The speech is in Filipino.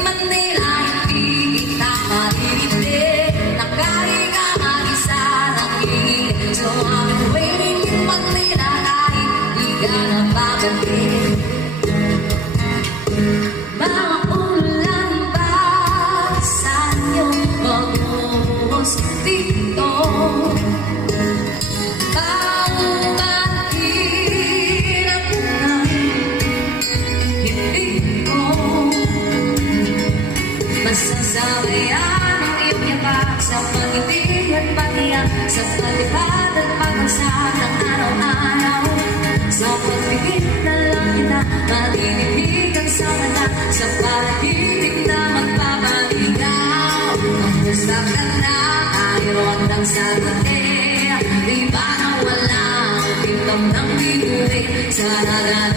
Manila, hindi kita marinig. Nakahinga mag-isa ng hingin. So I've been waiting in Manila kahit di ka napapagin. Mga ulan ba sa iyong pag-uus dito? Ang mahirap na hindi ko masasabayan ang iyong yapak sa pag-ibig at pag-iyak, sa palipad at pagbansak ng araw-araw. Sa pag-ibig na lang kita madidiligan sa mata, sa panaginip na magpapaligaw. Kamusta ka na? Ayaw ang sagutin. Di ba na walang pintam ng bibig sa nagal